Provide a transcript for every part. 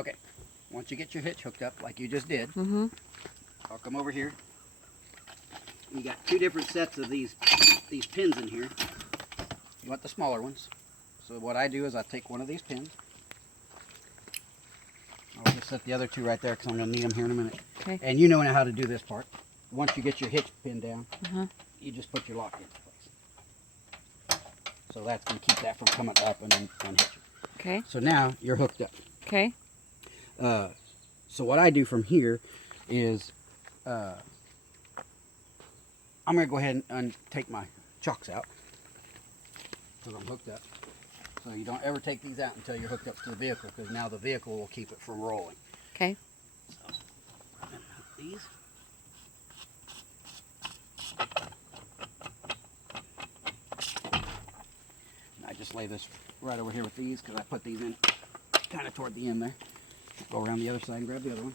Okay, once you get your hitch hooked up like you just did, I'll come over here. You got two different sets of these pins in here. You want the smaller ones. So what I do is I take one of these pins. I'll just set the other two right there because I'm going to need them here in a minute. Okay. And you know how to do this part. Once you get your hitch pin down, you just put your lock into place. So that's going to keep that from coming up and unhitching. Okay. So now you're hooked up. Okay. So what I do from here is I'm going to go ahead and take my chocks out because I'm hooked up. So you don't ever take these out until you're hooked up to the vehicle, because now the vehicle will keep it from rolling. Okay. So I'm going to hook these. And I just lay this right over here with these because I put these in kind of toward the end there. Go around the other side and grab the other one.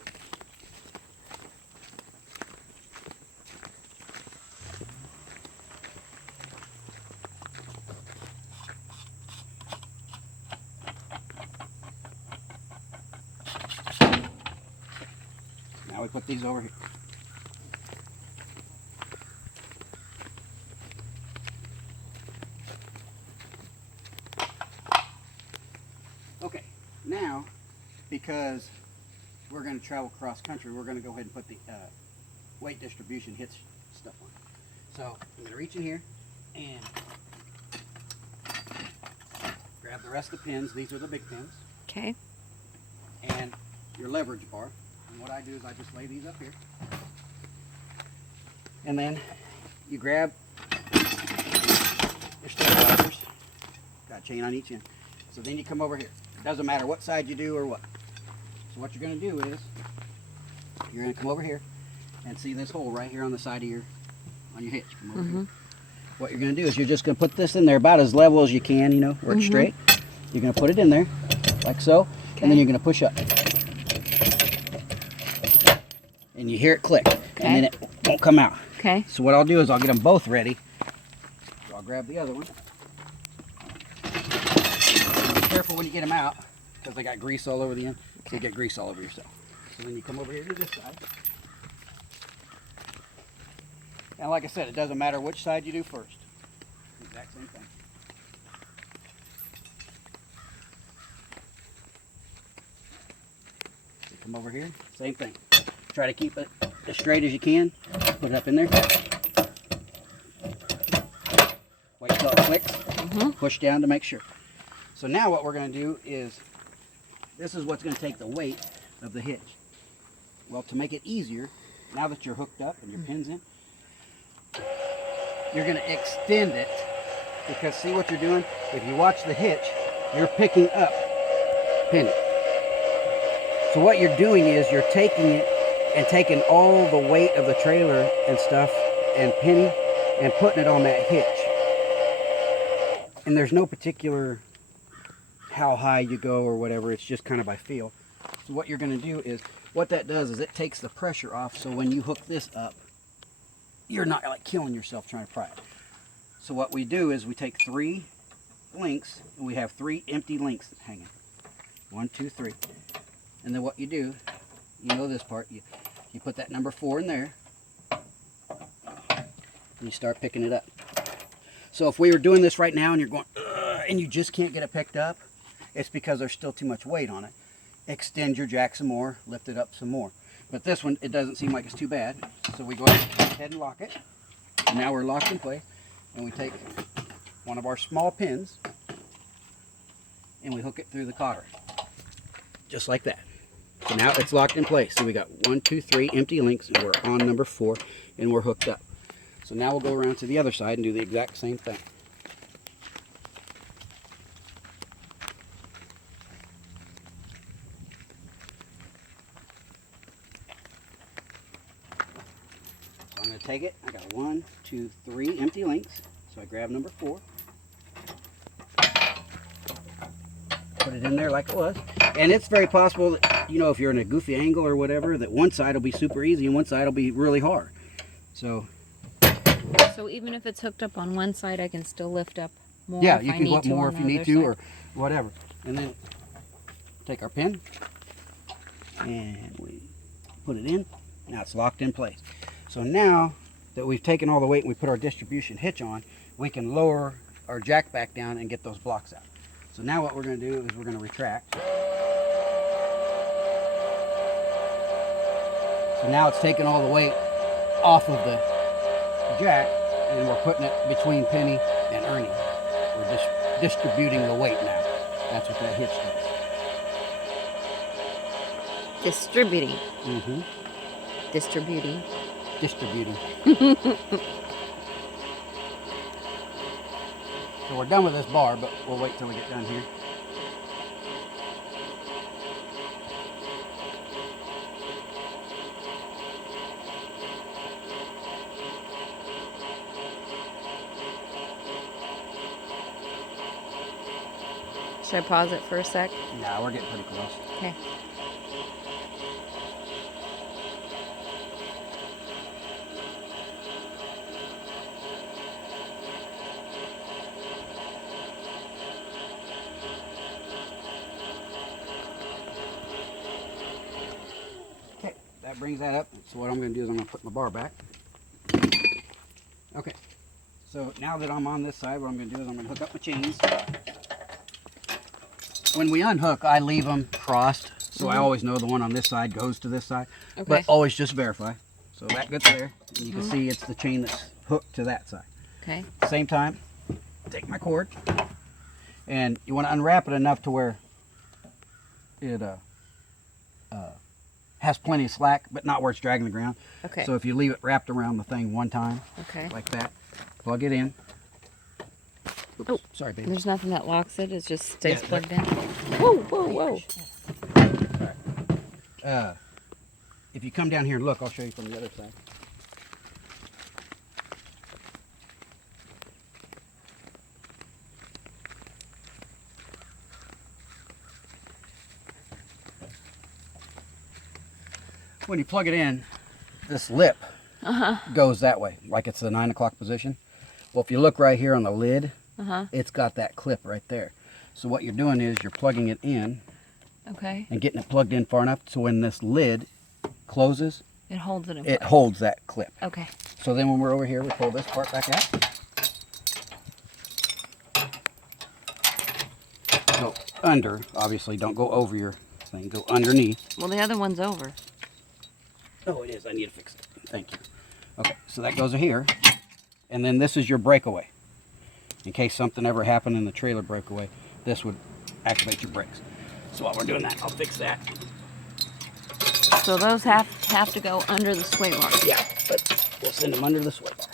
Now we put these over here. Okay, now because we're going to travel cross country, we're going to go ahead and put the weight distribution hitch stuff on. So I'm going to reach in here and grab the rest of the pins. These are the big pins. Okay. And your leverage bar. And what I do is I just lay these up here. And then you grab your stabilizers. Got a chain on each end. So then you come over here. It doesn't matter what side you do or what. So what you're going to do is you're going to come over here and see this hole right here on the side of your hitch. Come over here. What you're going to do is you're just going to put this in there about as level as you can, you know, where it's straight. You're going to put it in there like so, and then you're going to push up. And you hear it click, and then it won't come out. Okay. So what I'll do is I'll get them both ready. So I'll grab the other one. Be careful when you get them out, because they got grease all over the end. So you get grease all over yourself. So then you come over here to this side. And like I said, it doesn't matter which side you do first. The exact same thing. So come over here, same thing. Try to keep it as straight as you can. Put it up in there. Wait till it clicks. Push down to make sure. So now what we're going to do is, this is what's going to take the weight of the hitch. Well, to make it easier, now that you're hooked up and your pin's in, you're going to extend it, because see what you're doing? If you watch the hitch, you're picking up pinning. So what you're doing is you're taking it and taking all the weight of the trailer and stuff and pinning and putting it on that hitch. And there's no particular how high you go or whatever, it's just kind of by feel. So what you're going to do is, what that does is it takes the pressure off, so when you hook this up, you're not like killing yourself trying to pry it. So what we do is we take 3 links, and we have 3 empty links hanging. 1, 2, 3. And then what you do, you know this part, you put that number 4 in there, and you start picking it up. So if we were doing this right now and you're going, and you just can't get it picked up, it's because there's still too much weight on it. Extend your jack some more, lift it up some more. But this one, it doesn't seem like it's too bad. So we go ahead and lock it. And now we're locked in place. And we take one of our small pins and we hook it through the cotter. Just like that. So now it's locked in place. So we got 1, 2, 3 empty links, and we're on number 4, and we're hooked up. So now we'll go around to the other side and do the exact same thing. So I'm going to take it. I got 1, 2, 3 empty links. So I grab number 4. Put it in there like it was. And it's very possible that, you know, if you're in a goofy angle or whatever, that one side will be super easy and one side will be really hard. So even if it's hooked up on one side, I can still lift up more. Yeah, if you I can need go up to more on if the you need other to side. or whatever. And then take our pin, And we put it in. Now it's locked in place. So now that we've taken all the weight and we put our distribution hitch on, we can lower our jack back down and get those blocks out. So now what we're going to do is we're going to retract. So now it's taken all the weight off of the jack, and we're putting it between Penny and Ernie. We're just distributing the weight now. That's what that hitch does. Distributing. Mm-hmm. Distributing. Distributing. So we're done with this bar, but we'll wait till we get done here. Should I pause it for a sec? Nah, we're getting pretty close. Okay. Okay, that brings that up. So what I'm going to do is I'm going to put my bar back. Okay, so now that I'm on this side, what I'm going to do is I'm going to hook up my chains. When we unhook, I leave them crossed, so I always know the one on this side goes to this side. Okay. But always just verify. So that gets there, and you can see it's the chain that's hooked to that side. Okay. Same time, take my cord, and you want to unwrap it enough to where it has plenty of slack, but not where it's dragging the ground. Okay. So if you leave it wrapped around the thing one time, Okay. like that, plug it in. Oops, Oh, sorry, baby. There's nothing that locks it. It just stays Yeah, plugged in. Whoa, whoa, whoa. If you come down here and look, I'll show you from the other side. When you plug it in, this lip goes that way, like it's the 9 o'clock position. Well, if you look right here on the lid, it's got that clip right there. So what you're doing is you're plugging it in Okay. and getting it plugged in far enough so when this lid closes, It holds it in it place. holds that clip. Okay. So then when we're over here, we pull this part back out. Go under, obviously, don't go over your thing, go underneath. Well, the other one's over. Oh, it is, I need to fix it. Thank you. Okay, so that goes here. And then this is your breakaway. In case something ever happened in the trailer breakaway, this would activate your brakes. So while we're doing that, I'll fix that. So those have to go under the sway bar. Yeah, but we'll send them under the sway bar.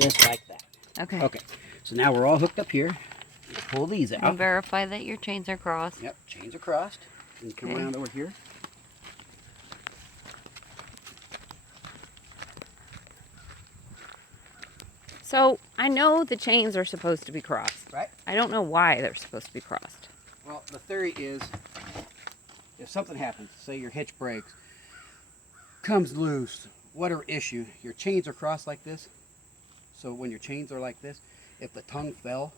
Just like that. Okay. Okay, so now we're all hooked up here. Let's pull these And out. verify that your chains are crossed. Yep, chains are crossed. And you come Okay. around over here. So I know the chains are supposed to be crossed. Right. I don't know why they're supposed to be crossed. Well, the theory is, if something happens, say your hitch breaks, comes loose, whatever issue, your chains are crossed like this. So when your chains are like this, if the tongue fell,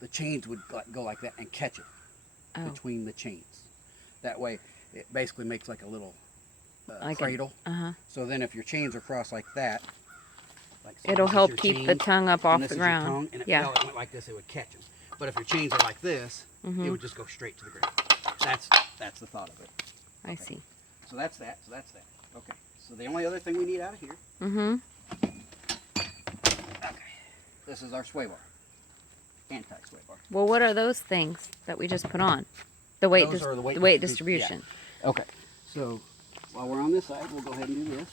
the chains would go like that and catch it between the chains. That way, it basically makes like a little Like cradle. So then if your chains are crossed like that, like so It'll this is help your keep chain, the tongue up and off this the is your ground. tongue, and it Yeah. fell, it went like this, it would catch them. But if your chains are like this, it would just go straight to the ground. That's the thought of it. I see. So that's that. So that's that. Okay. So the only other thing we need out of here. Okay. This is our sway bar. Anti-sway bar. Well, what are those things that we just put on? The weight, Those are the weight weight distribution. distribution. Okay. So while we're on this side, we'll go ahead and do this.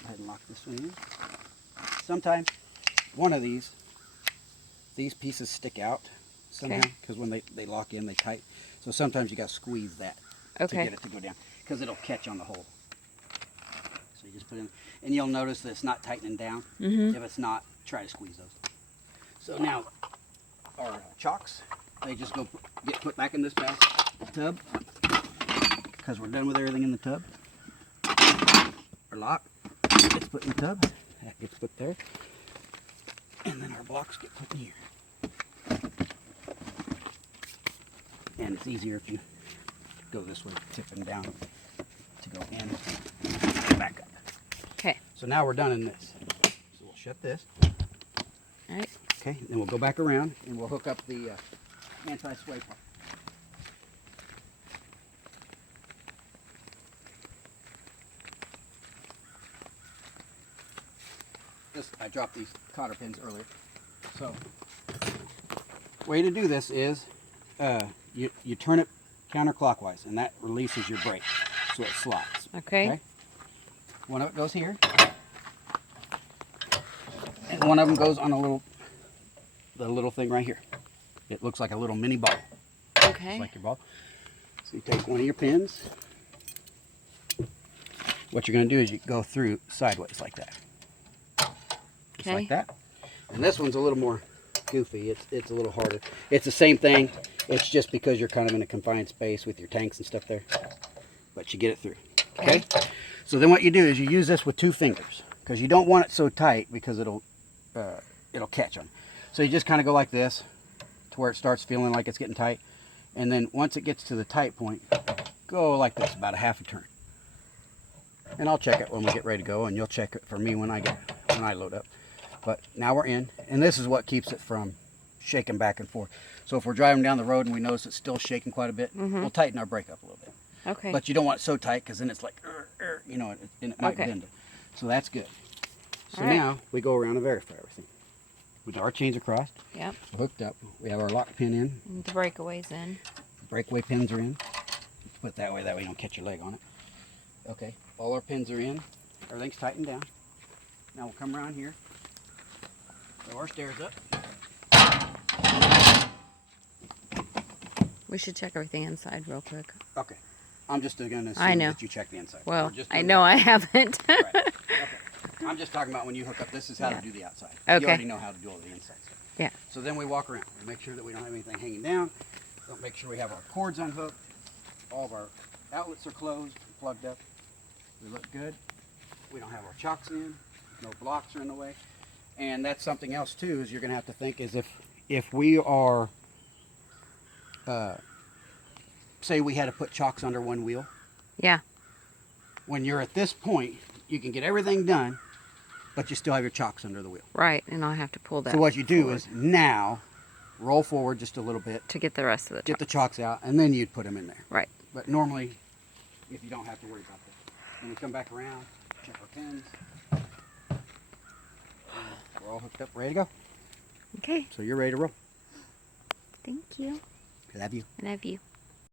Go ahead and lock this one in. Sometimes one of these pieces stick out somehow because when they lock in, they tight. So sometimes you got to squeeze that to get it to go down because it'll catch on the hole. So you just put in, and you'll notice that it's not tightening down. If it's not, try to squeeze those. So now our chocks, they just get put back in this tub because we're done with everything in the tub. Our lock gets put in the tub. That gets put there. And then our blocks get put in here. And it's easier if you go this way, tipping down to go in, back up. Okay. So now we're done in this. So we'll shut this. All right. Okay, then we'll go back around and we'll hook up the anti-sway part. I dropped these cotter pins earlier. So, way to do this is you turn it counterclockwise, and that releases your brake, so it slides. Okay. One of it goes here, and one of them goes on the little thing right here. It looks like a little mini ball. Okay. Just like your ball. So you take one of your pins. What you're going to do is you go through sideways like that. Just like that. And this one's a little more goofy. It's a little harder. It's the same thing. It's just because you're kind of in a confined space with your tanks and stuff there. But you get it through. Okay? So then what you do is you use this with 2 fingers. Because you don't want it so tight because it'll catch on. So you just kind of go like this to where it starts feeling like it's getting tight. And then once it gets to the tight point, go like this, about a half a turn. And I'll check it when we get ready to go, and you'll check it for me when I load up. But now we're in, and this is what keeps it from shaking back and forth. So if we're driving down the road and we notice it's still shaking quite a bit, we'll tighten our brake up a little bit. Okay. But you don't want it so tight because then it's like, you know, and it might bend it. So that's good. So now we go around and verify everything. With our chains are crossed, Yep. hooked up, we have our lock pin in, And the breakaway's in. breakaway pins are in. Put it that way you don't catch your leg on it. Okay, all our pins are in, everything's tightened down. Now we'll come around here, throw our stairs up. We should check everything inside real quick. Okay, I'm just going to I assume know. that you check the inside. Well, just I know I haven't. Right. Okay. I'm just talking about when you hook up, this is how to do the outside. Okay. You already know how to do all the inside stuff. Yeah. So then we walk around. We make sure that we don't have anything hanging down. Don't make sure we have our cords unhooked. All of our outlets are closed, plugged up. We look good. We don't have our chocks in. No blocks are in the way. And that's something else too, is you're going to have to think is if we are, say we had to put chocks under one wheel. Yeah. When you're at this point, you can get everything done, but you still have your chocks under the wheel. Right, and I'll have to pull that. So what you do forward is now roll forward just a little bit, to get the rest of the get the chocks out, and then you'd put them in there. Right. But normally, if you don't have to worry about that. Then we come back around, check our pins. We're all hooked up, ready to go. Okay. So you're ready to roll. Thank you. Love you. Love you.